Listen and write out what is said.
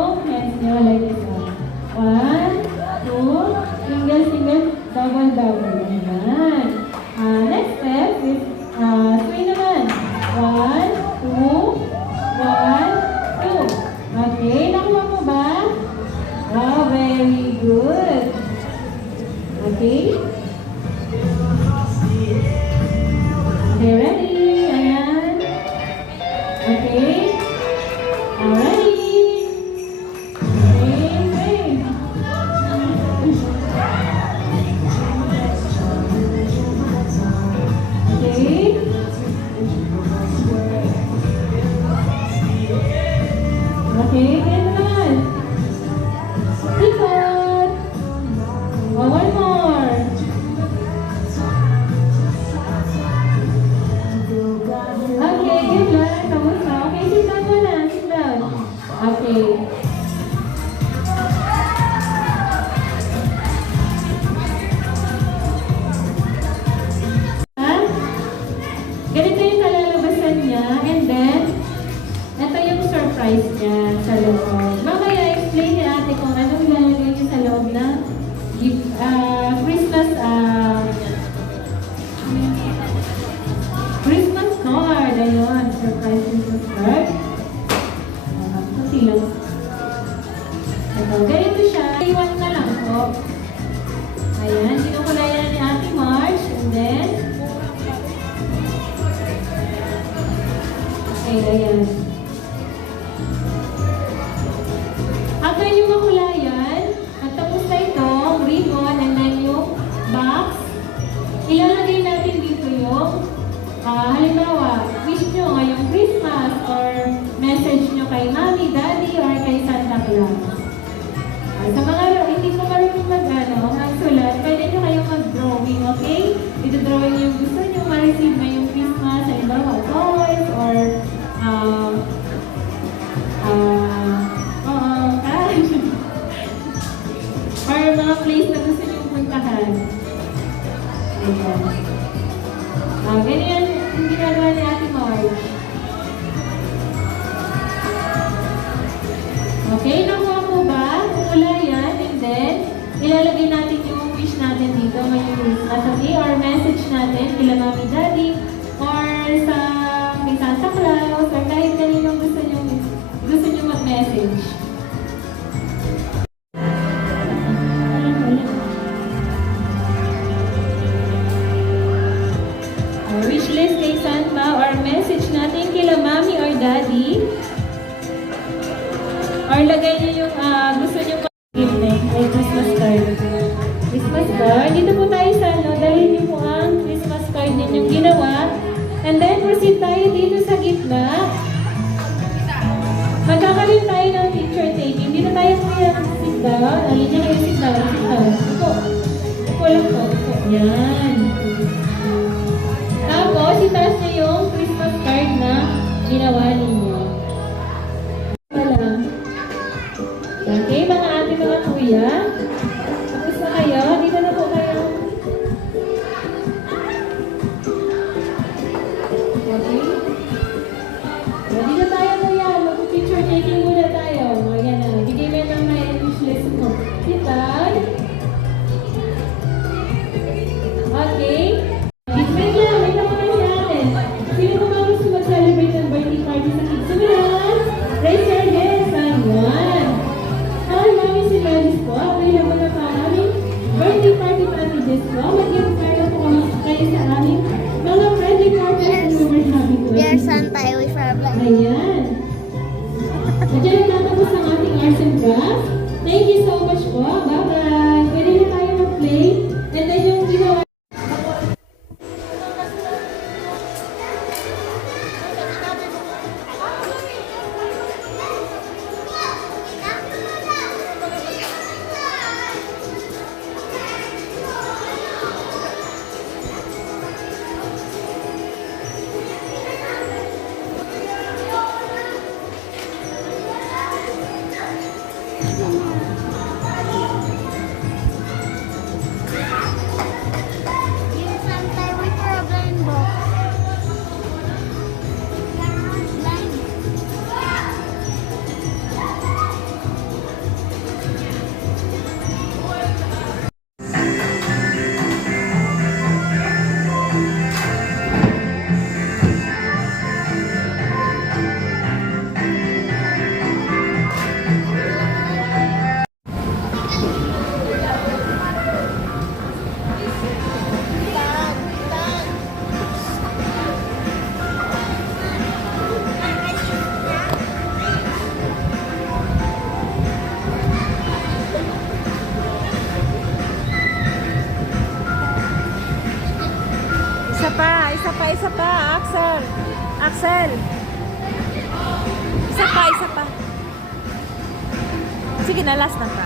yung hands nyo like this one. 1, 2, single, single, double, double. Ayan. Next step is swing naman. 1, 2, 1, 2. Okay, nakuha mo ba? Wow, very good. Okay? Okay, ready? Ayan. Okay? Alright. Okay, okay. Okay, ganito naman. Ikot. One more. Okay, good lang. Kamusta? Okay, sit down muna. Sit down. Okay. Ganito yung kalalabasan niya. And then, ito yung surprise niya sa loob. Mamaya explain ni ate kung anong lalagay niya sa loob na Christmas card. Ayun, surprise Christmas card. Kunti lang. Ito, ganito siya. Iwan na lang po. Ayan, kinukulayan ni Ate March. And then, okay, ayan. After yung makulayan, at tapos na ito, ribbon, and then yung box, ilalagay natin dito yung halimbawa, wish nyo ngayong Christmas or message nyo kay Mommy, Daddy, or kay Santa Claus. Sa mga hindi mo marunong magsulat, pwede nyo kayong mag-drawing, okay? Ito-drawing yung gusto nyo ma-receive ngayong Christmas, halimbawa, toys, or or mga place na gusto nyo puntahan. Ayan. Ganyan yung ginagawa ni Ate Marge. Okay, nakuha po ba? Kumula yan, and then, ilalagay natin yung wish natin dito ngayong Christmas, okay? Or message natin kila Mommy, Daddy, or sa kay Santa Claus, or kahit kaninong gusto nyo mag-message. Wish list kay Santa or message natin kila Mommy or Daddy. Or lagay niyo yung gusto niyo mag-gift ay Christmas card. Christmas card. Dito po tayo sa dalhin niyo po ang Christmas card ninyong ginawa. And then proceed tayo dito sa gitna. Magkakaroon tayo ng picture taking. Dito tayo kaya sit down. Alin niya kayo sit down. Sit down. Ito lang po. Yan. Tapos, itaas niyo yung Christmas card na ginawa ninyo. Okay, mga ate, mga kuya. Tapos na kayo. Dito na po kayo. Okay? Dito tayo, kuya. Mag-picture taking muna tayo. Ayan na. Bigay mo ng my wish list mo. Sit down. Okay. Wait lang. Wait lang muna si ate. Sino ko mga gusto mag-celebrate ng birthday party sa kids? Sumunod! Raise your hands. Ayan. Hi, Mami, si Maris po. Available na pa aming birthday party packages po. Mag-gift card po kami kayo sa aming mga birthday party and we're happy to. Dear Santa, I wish for a blessing. Ayan. Diyan na natapos ang ating arts and crafts. Thank you so much po. Bye-bye. Pwede na tayo mag-play. And then yung ginawa. pa, Axel. Axel. Isa pa. Sige na, last na pa.